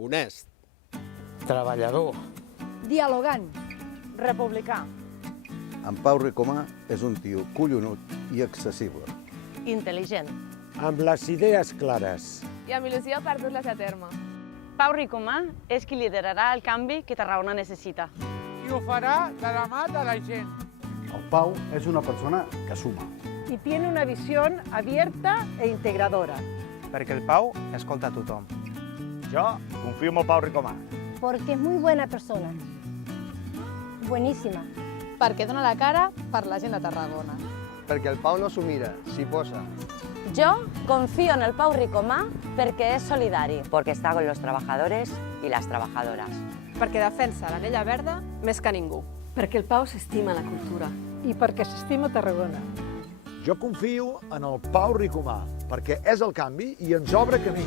honest, treballador, dialogant, republicà, En Pau Ricomà és un tio collonut i accessible. intel·ligent. amb les idees clares. I amb il·lusió per dur-les a terme. Pau Ricomà és qui liderarà el canvi que Tarragona necessita. I ho farà de la mà de la gent. El Pau és una persona que suma. y tiene una visión abierta e integradora. Perquè el Pau escolta a tothom. Jo confio en el Pau Ricomà. Porque es muy buena persona. Buenísima. Perquè dona la cara per la gent de Tarragona. Perquè el Pau no s'ho mira, s'hi posa. Jo confío en el Pau Ricomà perquè és solidari. Porque está con los trabajadores y las trabajadoras. Perquè defensa l'anella verda més que ningú. Perquè el Pau s'estima la cultura. Y porque se estima Tarragona. Jo confio en el Pau Ricomà, perquè és el canvi i ens obre camí.